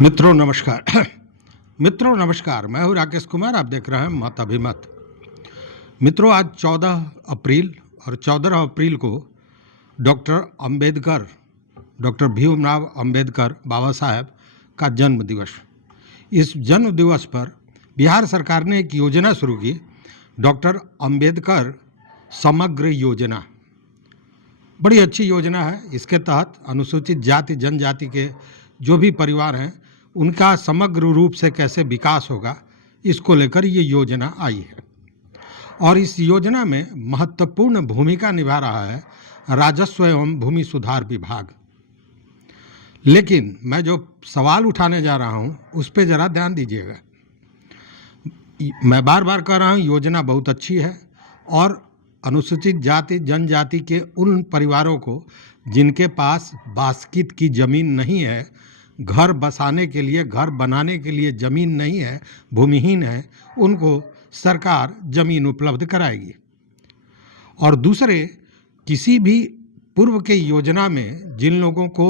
मित्रों नमस्कार। मित्रों नमस्कार, मैं हूं राकेश कुमार। आप देख रहे हैं मत अभिमत। मित्रों, आज 14 अप्रैल और 14 अप्रैल को डॉक्टर अंबेडकर, डॉक्टर भीमराव अंबेडकर बाबा साहब का जन्म दिवस। इस जन्म दिवस पर बिहार सरकार ने एक योजना शुरू की, डॉक्टर अंबेडकर समग्र योजना। बड़ी अच्छी योजना है। इसके तहत अनुसूचित जाति जनजाति के जो भी परिवार हैं उनका समग्र रूप से कैसे विकास होगा, इसको लेकर ये योजना आई है। और इस योजना में महत्वपूर्ण भूमिका निभा रहा है राजस्व एवं भूमि सुधार विभाग। लेकिन मैं जो सवाल उठाने जा रहा हूँ उस पर ज़रा ध्यान दीजिएगा। मैं बार बार कह रहा हूँ, योजना बहुत अच्छी है और अनुसूचित जाति जनजाति के उन परिवारों को जिनके पास बास्कित की ज़मीन नहीं है, घर बसाने के लिए, घर बनाने के लिए ज़मीन नहीं है, भूमिहीन है, उनको सरकार ज़मीन उपलब्ध कराएगी। और दूसरे, किसी भी पूर्व के योजना में जिन लोगों को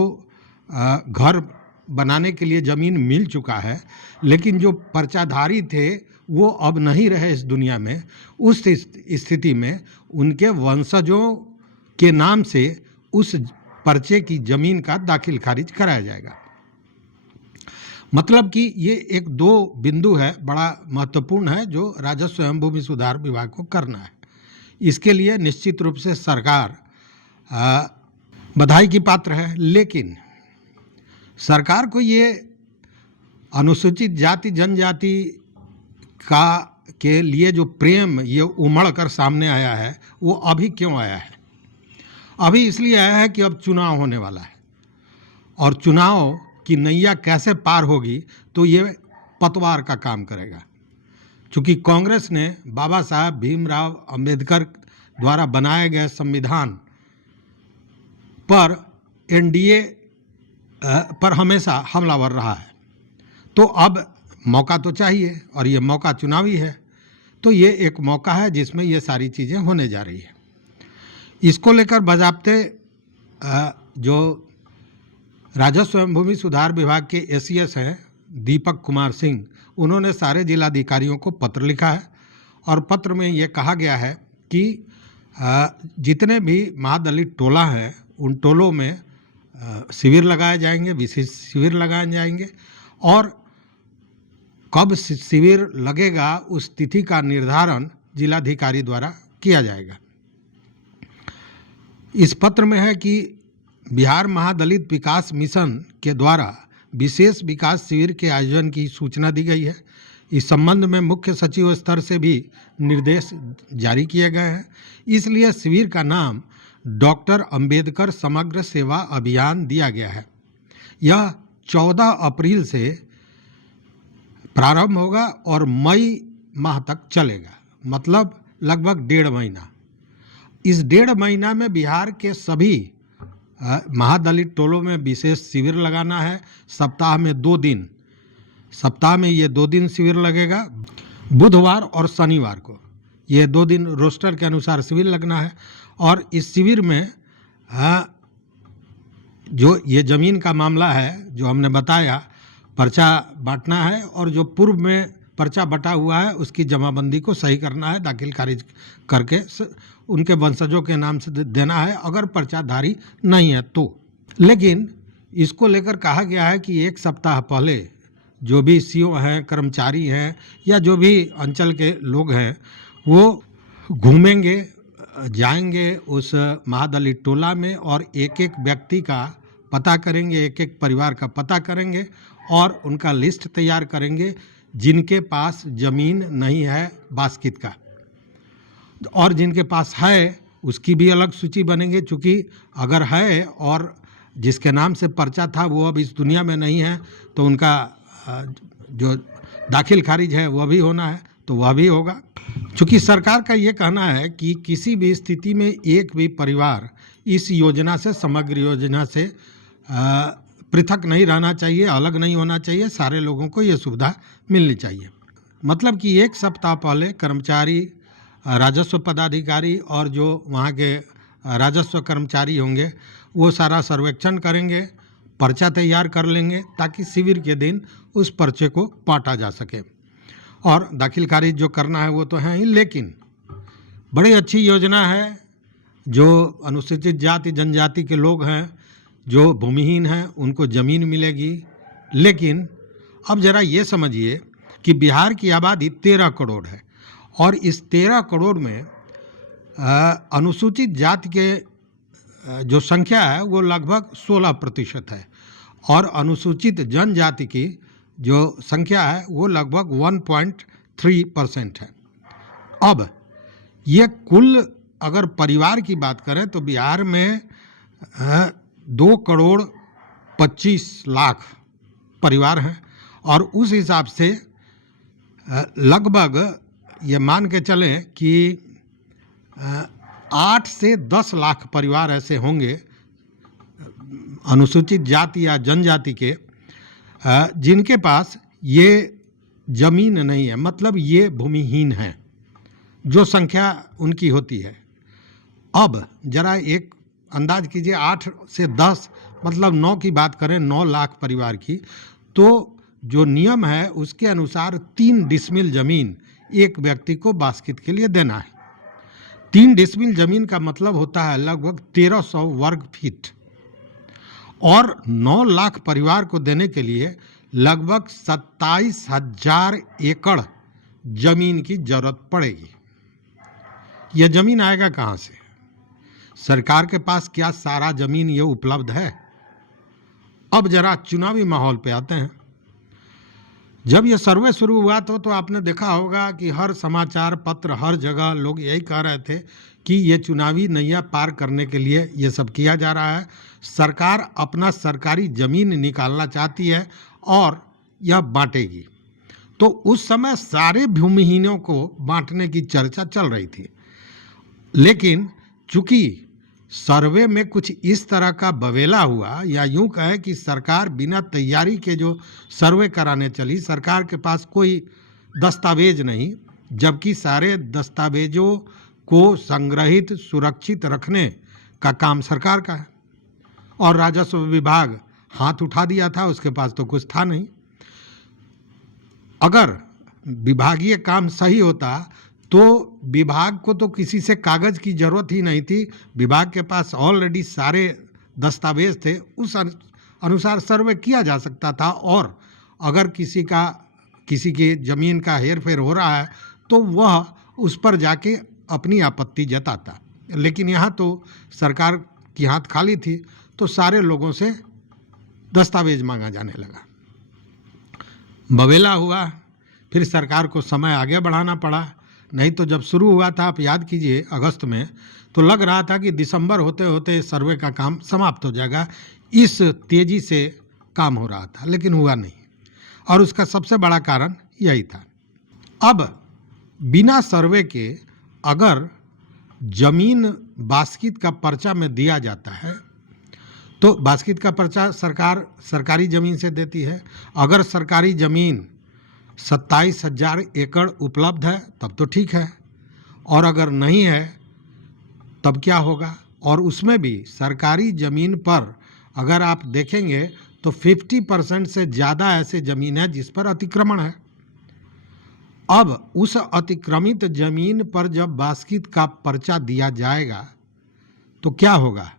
घर बनाने के लिए ज़मीन मिल चुका है लेकिन जो पर्चाधारी थे वो अब नहीं रहे इस दुनिया में, उस स्थिति में उनके वंशजों के नाम से उस पर्चे की ज़मीन का दाखिल खारिज कराया जाएगा। मतलब कि ये एक दो बिंदु है, बड़ा महत्वपूर्ण है, जो राजस्व एवं भूमि सुधार विभाग को करना है। इसके लिए निश्चित रूप से सरकार बधाई की पात्र है। लेकिन सरकार को ये अनुसूचित जाति जनजाति के लिए जो प्रेम ये उमड़ कर सामने आया है, वो अभी क्यों आया है? अभी इसलिए आया है कि अब चुनाव होने वाला है और चुनाव की नैया कैसे पार होगी तो ये पतवार का काम करेगा। चूँकि कांग्रेस ने बाबा साहब भीमराव अंबेडकर द्वारा बनाए गए संविधान पर एनडीए पर हमेशा हमलावर रहा है, तो अब मौका तो चाहिए और ये मौका चुनावी है। तो ये एक मौका है जिसमें ये सारी चीज़ें होने जा रही है। इसको लेकर बाज़ाब्ते जो राजस्व एवं भूमि सुधार विभाग के एसीएस हैं दीपक कुमार सिंह, उन्होंने सारे जिलाधिकारियों को पत्र लिखा है और पत्र में ये कहा गया है कि जितने भी महादलित टोला हैं उन टोलों में शिविर लगाए जाएंगे, विशेष शिविर लगाए जाएंगे और कब शिविर लगेगा उस तिथि का निर्धारण जिलाधिकारी द्वारा किया जाएगा। इस पत्र में है कि बिहार महादलित विकास मिशन के द्वारा विशेष विकास शिविर के आयोजन की सूचना दी गई है। इस संबंध में मुख्य सचिव स्तर से भी निर्देश जारी किए गए हैं। इसलिए शिविर का नाम डॉक्टर अंबेडकर समग्र सेवा अभियान दिया गया है। यह 14 अप्रैल से प्रारंभ होगा और मई माह तक चलेगा, मतलब लगभग 1.5 महीना। इस 1.5 महीना में बिहार के सभी महादलित टोलों में विशेष शिविर लगाना है। सप्ताह में 2 दिन, सप्ताह में ये 2 दिन शिविर लगेगा, बुधवार और शनिवार को। ये 2 दिन रोस्टर के अनुसार शिविर लगना है और इस शिविर में जो ये ज़मीन का मामला है जो हमने बताया, पर्चा बांटना है और जो पूर्व में पर्चा बटा हुआ है उसकी जमाबंदी को सही करना है, दाखिल खारिज करके उनके वंशजों के नाम से देना है अगर पर्चाधारी नहीं है तो। लेकिन इसको लेकर कहा गया है कि 1 सप्ताह पहले जो भी सीओ हैं, कर्मचारी हैं या जो भी अंचल के लोग हैं वो घूमेंगे, जाएंगे उस महादलित टोला में और एक एक व्यक्ति का पता करेंगे, एक एक परिवार का पता करेंगे और उनका लिस्ट तैयार करेंगे जिनके पास ज़मीन नहीं है बास्कित का, और जिनके पास है उसकी भी अलग सूची बनेगी। चूँकि अगर है और जिसके नाम से पर्चा था वो अब इस दुनिया में नहीं है तो उनका जो दाखिल खारिज है वह भी होना है, तो वह भी होगा। चूँकि सरकार का ये कहना है कि किसी भी स्थिति में एक भी परिवार इस योजना से, समग्र योजना से पृथक नहीं रहना चाहिए, अलग नहीं होना चाहिए, सारे लोगों को ये सुविधा मिलनी चाहिए। मतलब कि 1 सप्ताह पहले कर्मचारी, राजस्व पदाधिकारी और जो वहाँ के राजस्व कर्मचारी होंगे वो सारा सर्वेक्षण करेंगे, पर्चा तैयार कर लेंगे ताकि शिविर के दिन उस पर्चे को बांटा जा सके। और दाखिल खारिज जो करना है वो तो है ही, लेकिन बड़ी अच्छी योजना है। जो अनुसूचित जाति जनजाति के लोग हैं, जो भूमिहीन हैं, उनको ज़मीन मिलेगी। लेकिन अब ज़रा ये समझिए कि बिहार की आबादी 13 करोड़ है और इस 13 करोड़ में अनुसूचित जाति के जो संख्या है वो लगभग 16% है और अनुसूचित जनजाति की जो संख्या है वो लगभग 1.3% है। अब ये कुल अगर परिवार की बात करें तो बिहार में 2 करोड़ 25 लाख परिवार हैं और उस हिसाब से लगभग ये मान के चलें कि 8 से 10 लाख परिवार ऐसे होंगे अनुसूचित जाति या जनजाति के जिनके पास ये ज़मीन नहीं है, मतलब ये भूमिहीन हैं, जो संख्या उनकी होती है। अब जरा एक अंदाज कीजिए, 8 से 10 मतलब 9 की बात करें, 9 लाख परिवार की, तो जो नियम है उसके अनुसार 3 डिसमिल ज़मीन एक व्यक्ति को बास्केट के लिए देना है। 3 डिसमिल ज़मीन का मतलब होता है लगभग 1300 वर्ग फीट और 9 लाख परिवार को देने के लिए लगभग 27,000 एकड़ ज़मीन की ज़रूरत पड़ेगी। यह ज़मीन आएगा कहाँ से? सरकार के पास क्या सारा ज़मीन ये उपलब्ध है? अब जरा चुनावी माहौल पे आते हैं। जब ये सर्वे शुरू हुआ तो आपने देखा होगा कि हर समाचार पत्र, हर जगह लोग यही कह रहे थे कि ये चुनावी नैया पार करने के लिए ये सब किया जा रहा है। सरकार अपना सरकारी ज़मीन निकालना चाहती है और यह बांटेगी। तो उस समय सारे भूमिहीनों को बांटने की चर्चा चल रही थी, लेकिन चूंकि सर्वे में कुछ इस तरह का बवेला हुआ, या यूं कहे कि सरकार बिना तैयारी के जो सर्वे कराने चली, सरकार के पास कोई दस्तावेज नहीं, जबकि सारे दस्तावेजों को संग्रहित सुरक्षित रखने का काम सरकार का है और राजस्व विभाग हाथ उठा दिया था, उसके पास तो कुछ था नहीं। अगर विभागीय काम सही होता तो विभाग को तो किसी से कागज़ की ज़रूरत ही नहीं थी, विभाग के पास ऑलरेडी सारे दस्तावेज थे, उस अनुसार सर्वे किया जा सकता था और अगर किसी की ज़मीन का हेरफेर हो रहा है तो वह उस पर जाके अपनी आपत्ति जताता। लेकिन यहाँ तो सरकार की हाथ खाली थी, तो सारे लोगों से दस्तावेज मांगा जाने लगा। बवेला हुआ, फिर सरकार को समय आगे बढ़ाना पड़ा। नहीं तो जब शुरू हुआ था, आप याद कीजिए, अगस्त में, तो लग रहा था कि दिसंबर होते होते सर्वे का काम समाप्त हो जाएगा। इस तेज़ी से काम हो रहा था, लेकिन हुआ नहीं और उसका सबसे बड़ा कारण यही था। अब बिना सर्वे के अगर ज़मीन बास्केट का पर्चा में दिया जाता है तो बास्केट का पर्चा सरकार सरकारी ज़मीन से देती है। अगर सरकारी ज़मीन 27,000 एकड़ उपलब्ध है तब तो ठीक है, और अगर नहीं है तब क्या होगा? और उसमें भी सरकारी ज़मीन पर अगर आप देखेंगे तो 50% से ज़्यादा ऐसे ज़मीन है जिस पर अतिक्रमण है। अब उस अतिक्रमित ज़मीन पर जब बास्केट का पर्चा दिया जाएगा तो क्या होगा?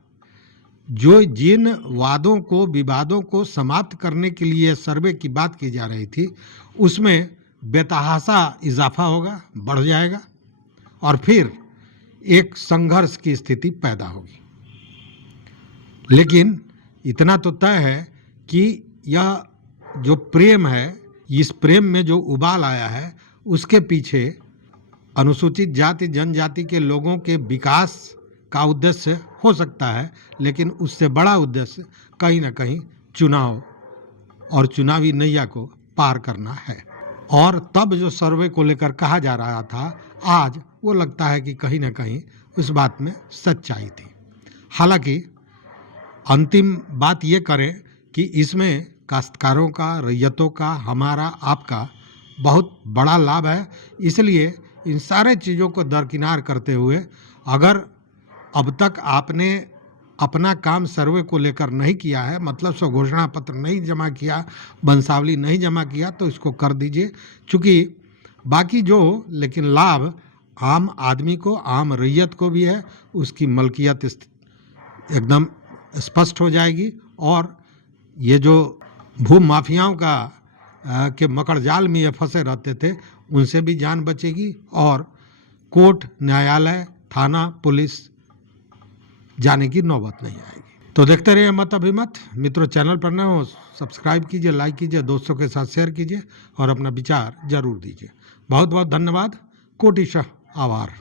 जो जिन वादों को, विवादों को समाप्त करने के लिए सर्वे की बात की जा रही थी, उसमें बेतहाशा इजाफा होगा, बढ़ जाएगा और फिर एक संघर्ष की स्थिति पैदा होगी। लेकिन इतना तो तय है कि यह जो प्रेम है, इस प्रेम में जो उबाल आया है, उसके पीछे अनुसूचित जाति जनजाति के लोगों के विकास का उद्देश्य हो सकता है, लेकिन उससे बड़ा उद्देश्य कहीं ना कहीं चुनाव और चुनावी नैया को पार करना है। और तब जो सर्वे को लेकर कहा जा रहा था, आज वो लगता है कि कहीं ना कहीं उस बात में सच्चाई थी। हालांकि अंतिम बात ये करें कि इसमें काश्तकारों का, रैयतों का, हमारा, आपका बहुत बड़ा लाभ है। इसलिए इन सारे चीज़ों को दरकिनार करते हुए अगर अब तक आपने अपना काम सर्वे को लेकर नहीं किया है, मतलब स्वघोषणा पत्र नहीं जमा किया, वंशावली नहीं जमा किया, तो इसको कर दीजिए। चूँकि बाकी जो लेकिन लाभ आम आदमी को, आम रैयत को भी है, उसकी मलकियत एकदम स्पष्ट हो जाएगी। और ये जो भू माफियाओं का के मकड़जाल में ये फंसे रहते थे, उनसे भी जान बचेगी और कोर्ट, न्यायालय, थाना, पुलिस जाने की नौबत नहीं आएगी। तो देखते रहिए मत अभिमत। मित्रों, चैनल पर नए हो सब्सक्राइब कीजिए, लाइक कीजिए, दोस्तों के साथ शेयर कीजिए और अपना विचार जरूर दीजिए। बहुत बहुत धन्यवाद। कोटिशः आभार।